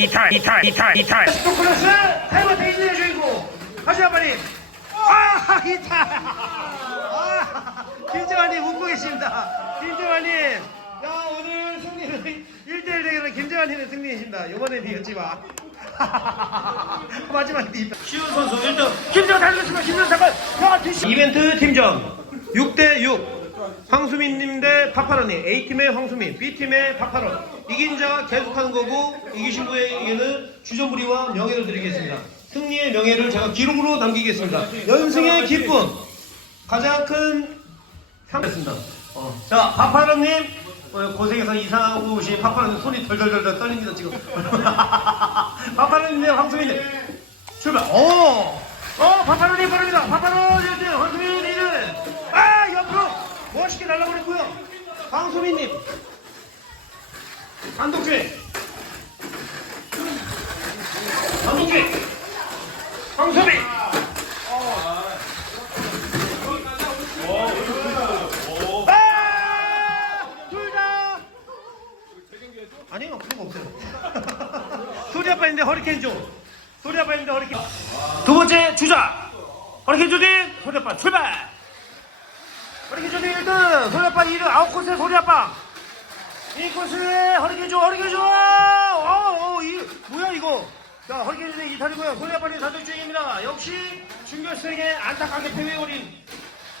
이탈 이탈 이탈 이탈 스토클러스 타이머 페이지의 주인공 가자 빨리 아 이탈 아 김재환님 웃고 계십니다. 김재환님 야 오늘 승리는 1대1 대결은 김재환님의 승리이십니다. 이번엔 이겼지만 마지막 이 시우 선수 1등. 김재환 달렸습니다 김재환 잠깐. 야 뒤시 이벤트 팀전 6대6 황수민님 대 파파로님 A팀의 황수민 B팀의 파파로 이긴 자 계속하는 거고 이기신 분에게는 주전부리와 명예를 드리겠습니다. 승리의 명예를 제가 기록으로 남기겠습니다. 연승의 기쁨. 가장 큰 상이었습니다. 어. 자 파파로님. 어, 고생해서 이사하고 오신 파파로님 손이 덜덜덜덜 떨립니다 지금. 파파로님 대 황수민님 출발. 오! 어 파파로님 빠릅니다. 파파로 1등 황수민. 2등 아 옆으로 멋있게 날라버렸고요. 황수민님. 한독주의. 한독주의. 황수민 아! 아니요 그런 거 없어요. 소리 아빠 있는데 허리케인 줘. 소리 아빠 있는데 허리케인. 두 번째 주자. 허리케인 조딘 소리 아빠 출발 허리케인 조딘 1등 소리 아빠 2등 아웃 코스의 소리 아빠 이 코스에 허리케인 줘 허리케인 줘 어, 어, 이, 뭐야 이거 자 허리케인 조딘 2탈이고요 소리 아빠는 4등 중입니다 역시 준결승에 안타깝게 패배해버린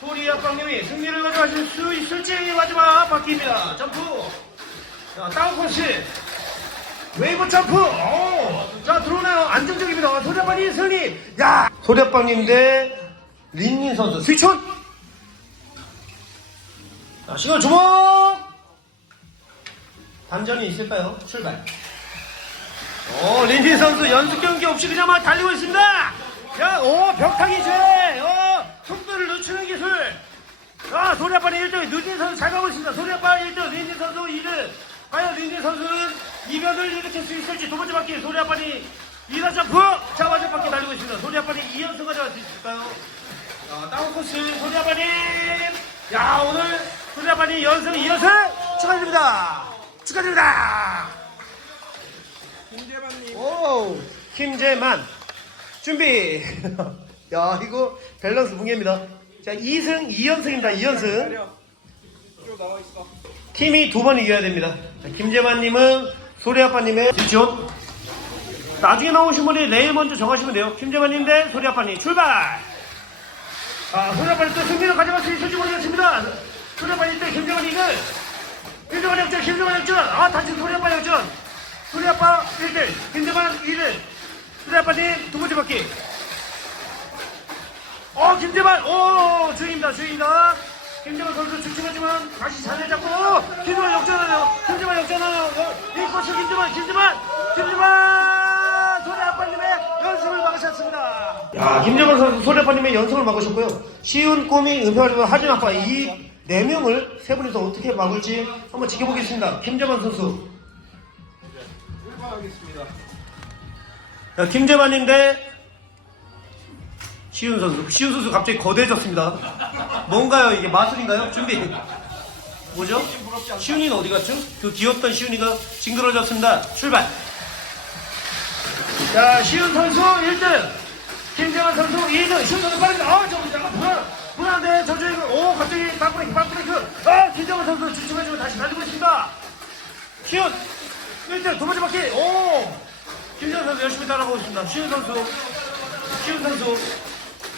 소리 아빠님이 승리를 가져가실 수 있을지 마지막 바퀴입니다 점프 자, 다운 코스. 웨이브 점프. 오. 자, 들어오네요. 안정적입니다. 소자빵님 승리. 야. 소자빵님 대 린닌 선수. 스위촌. 자, 시간 주목. 반전이 있을까요? 출발. 오, 린닌 선수 연습 경기 없이 그냥 막 달리고 있습니다. 야, 오, 벽타기 제. 어, 속도를 늦추는 기술. 아, 소리아빠는 1등, 류진 선수 잘 가고 있습니다. 소리아빠 1등, 린진 선수 2등. 과연 린진 선수는 이변을 일으킬 수 있을지 두 번째 바퀴 소리아빠니 2단 점프! 자, 마지막 바퀴 달리고 있습니다. 소리아빠니 2연승 가져갈 수 있을까요? 자, 다운 코스 소리아빠님! 야, 오늘 소리아빠니 연승 2연승 축하드립니다! 축하드립니다! 김재반님 오, 김재만 준비. 야, 이거 밸런스 붕괴입니다. 자, 2승 2연승입니다. 2연승. 기다려 쭉 나와 있어 팀이 두 번 이겨야 됩니다. 자, 김재만님은 소리 아빠님의 지원. 나중에 나오신 분이 내일 먼저 정하시면 돼요. 김재만님 대 소리 아빠님 출발. 아, 소리아빠님 또 승리를 수 있을지 모르겠습니다. 소리아빠님 때 김재만 이글. 김재만 역전, 김재만 역전. 아, 다시 소리아빠 역전. 소리아빠 1등, 김재만 2등. 소리아빠님 두 번째 바퀴. 어, 김재만, 오, 주인입니다, 주인입니다. 김재만 선수 주춤하지만 다시 자리를 잡고, 김재만 역전하네요. 김재만 역전하네요. 어, 이 코스 김재만, 김재만, 김재만! 연습을 막으셨습니다. 야, 김재만 선수 소리 아빠님의 연습을 막으셨고요. 쉬운 꿈이 은폐하려면 하진 아빠 이 네 명을 세 분이서 어떻게 막을지 한번 지켜보겠습니다. 김재만 선수. 자, 김재만님 대 시윤 선수. 시윤 선수 갑자기 거대해졌습니다. 뭔가요? 이게 마술인가요? 준비. 뭐죠? 시윤이는 어디 갔죠? 그 귀엽던 시윤이가 징그러졌습니다. 출발. 자, 시윤 선수 1등. 김재만 선수 2등. 시윤 선수 빠르게. 아, 저 잠깐 불안. 불안한데 저쪽에 오 갑자기 박브레이크 박브레이크. 아, 김재만 선수 주춤해주고 다시 달리고 있습니다. 시윤 1등 두 번째 바퀴. 오. 김재현 선수 열심히 따라가고 있습니다. 시윤 선수, 시윤 선수,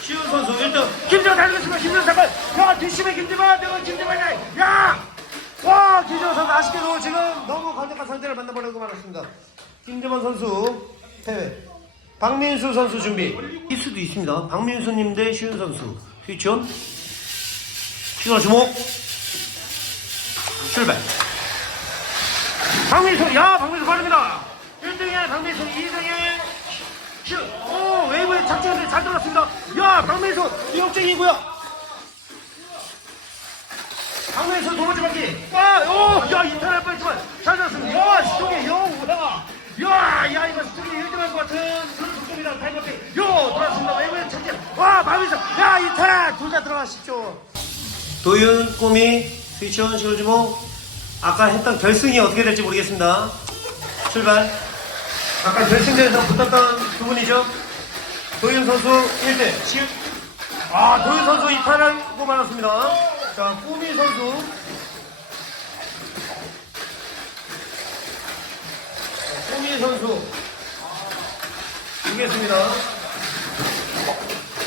시윤 선수 1등. 김재현 달리겠습니다. 김재현 잠깐. 야, 뒷심에 김재현, 내가 김재현이야. 야! 와, 김재현 선수 아쉽게도 지금 너무 강력한 상대를 만나버리고 말았습니다. 김재만 선수 패배. 박민수 선수 준비. 이 수도 있습니다. 박민수님 대 시윤 선수. 휘천. 시윤아 주목. 출발. 박민수, 야, 박민수 빠릅니다. 1등에 박민수, 2등에 슈, 오, 웨이브에 작전인데 잘 들어갔습니다. 야, 박민수, 역전이고요. 박민수 두 번째 바퀴. 아, 오, 야, 이탈할 뻔했지만 도윤, 꼬미, 스위치원, 시골주모. 아까 했던 결승이 어떻게 될지 모르겠습니다. 출발. 아까 결승전에서 붙었던 두 분이죠. 도윤 선수 1대 시우. 아, 도윤 선수 이탈하고 말았습니다. 자, 꾸미 선수. 꾸미 선수. 보겠습니다.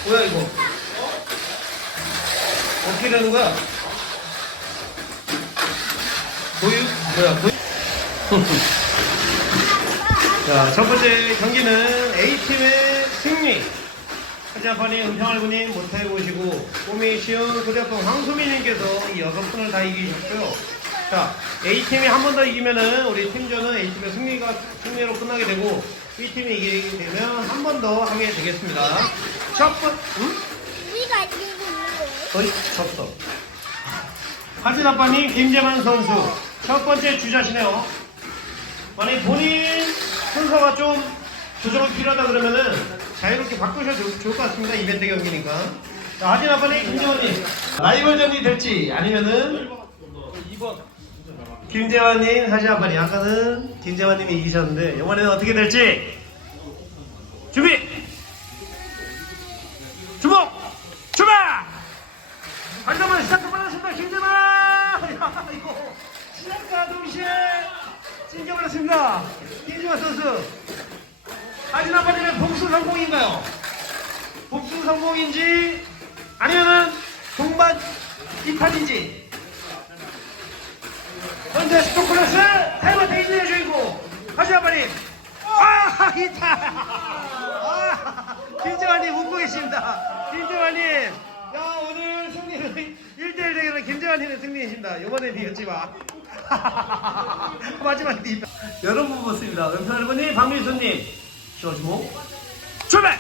뭐야, 이거? 어떻게 되는 거야? 도윤? 뭐야, 도윤? 자, 첫 번째 경기는 A팀의 승리. 하지아파니 은평할부님 못해보시고, 꿈이 쉬운 소대통 황소민님께서 이 여섯 분을 다 이기셨고요. 자, A팀이 한 번 더 이기면은 우리 팀전은 A팀의 승리가, 승리로 끝나게 되고, B팀이 이기게 되면 한 번 더 하게 되겠습니다. 첫 번, 응? 거의 졌어. 하진 아빠님, 김재만 선수. 첫 번째 주자시네요. 만약 본인 순서가 좀 조정이 필요하다 그러면은 자유롭게 바꾸셔도 좋- 좋을 것 같습니다. 이벤트 경기니까. 자, 하진 아빠님, 김재환님. 라이벌전이 될지 아니면은 2번. 김재환님, 하진 아빠님. 아까는 김재환님이 이기셨는데 이번에는 어떻게 될지 준비! 주목! 출발! 한번만 시작해 버렸습니다. 김재만! 야, 이거 시작과 동시에 찡겨버렸습니다. 김재만 선수. 하진아 빠지는 복수 성공인가요? 복수 성공인지 아니면은 동반 이탈인지 현재 스토클래스 타이머 대진의 주인공 하진아 빠님 아 이탈 아, 김재환님 웃고 계십니다. 김재환님, 1대1 대결은 김재환님의 승리이십니다. 이번에 이겼지만 마지막에 이겼 여러분 보습니다 은평할머니, 박민수님, 쇼주모 출발!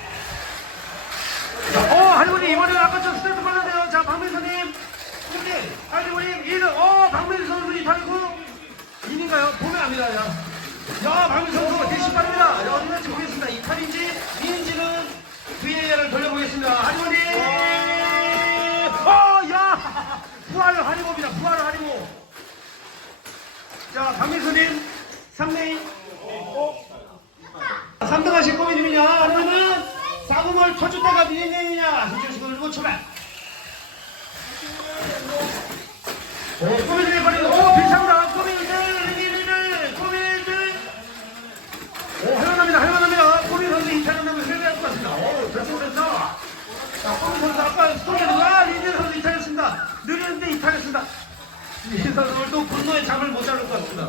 자, 어 할머니 이번에는 아까 좀 스타트 빨랐네요. 자 박민수님, 승리, 할머님 2등, 어 박민수 선수 이탈이고 2인가요? 보면 압니다. 야. 야, 박민 선수 대신 빠릅니다. 야, 어디 갈지 보겠습니다. 이탈인지, 이인지는 VAR을 돌려보겠습니다. 할머니! 어, 야! 부활 하리모입니다. 부활 하리모. 자, 박민수님, 3레인. 어? 3등 하실 고민님이냐? 아니면은, 싸움을 때가 미니님이냐? 힘주시고 들고 출발. 오, 꼬미들이 버리는, 오, 괜찮다. 꼬미들, 리리리들, 꼬미들. 오, 할만합니다, 할만합니다. 꼬미 선수 이탈한다면 회개할 것 같습니다. 오, 됐어, 됐어. 자, 꼬미 선수 아까 스토리에서, 아, 리리 선수 이탈했습니다. 느리는데 이탈했습니다. 리리 선수 또 분노의 잠을 못 자를 것 같습니다.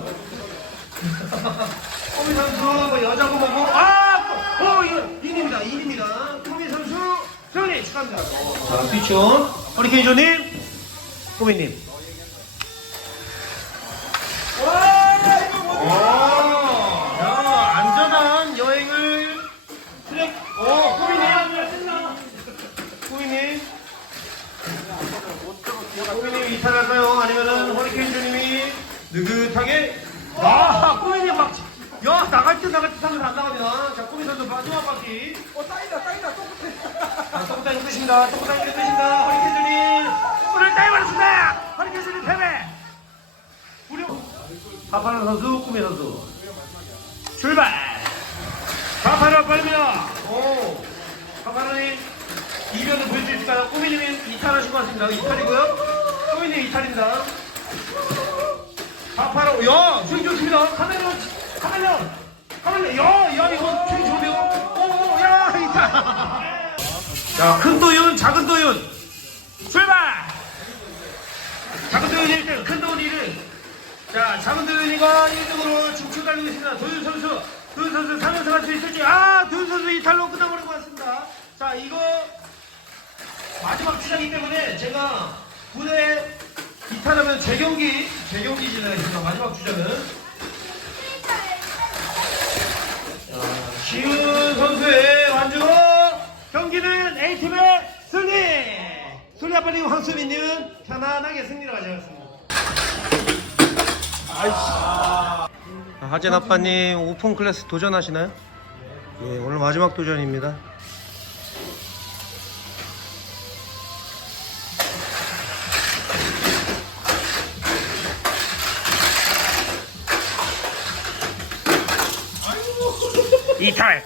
꼬미 선수, 뭐 여자고 뭐고, 아! 오, 이거, 인입니다, 인입니다. 꼬미 선수, 승리 축하합니다. 자, 피치온, 허리케이저님, 꼬미님. 와, 야, 안전한 여행을 트랙, 오, 꾸미님. 꾸미님. 꾸미님 이탈할까요? 아니면은 허리케인조님이 느긋하게. 와, 꾸미님 막, 야, 나갈 듯 나갈 듯 하면 안 나갑니다. 자, 꾸미 선수 마지막 바퀴. 어, 따이다, 따이다, 똑같아. 자, 똑딱이 끝입니다. 똑딱이 끝입니다. 허리케인조님. 오늘 따위 받았습니다. 허리케인조님 패배. 무려. 파파는 선수, 꾸미 선수. 출발! 파파라 빨리입니다. 오. 파파라님, 이변을 보여줄 수 있을까요? 꾸미님이 이탈하신 것 같습니다. 이탈이고요. 꾸미님 이탈입니다. 파파라, 야, 스윙 좋습니다. 카메론, 카메론, 카메론, 야, 야, 이거 스윙 좋은데요? 오, 야, 이탈. 자, 큰 도윤, 작은 도윤. 출발! 작은 도윤이 1등, 큰 도윤이 1등. 자, 작은 도윤이가 1등으로 중축 달리고 있습니다. 도윤 선수, 도윤 선수 3연승 할수 있을지. 아, 도윤 선수 이탈로 끝나버린 것 같습니다. 자, 이거 마지막 주자이기 때문에 제가 부대 이탈하면 재경기, 재경기 진행하겠습니다. 마지막 주자는. 자, 시윤 선수의 완주로 경기는 A팀의 승리! 소리 아빠님 황수민님은 편안하게 승리를 가져갔습니다. 하진 아빠님 오픈 클래스 도전하시나요? 예, 오늘 마지막 도전입니다. 이탈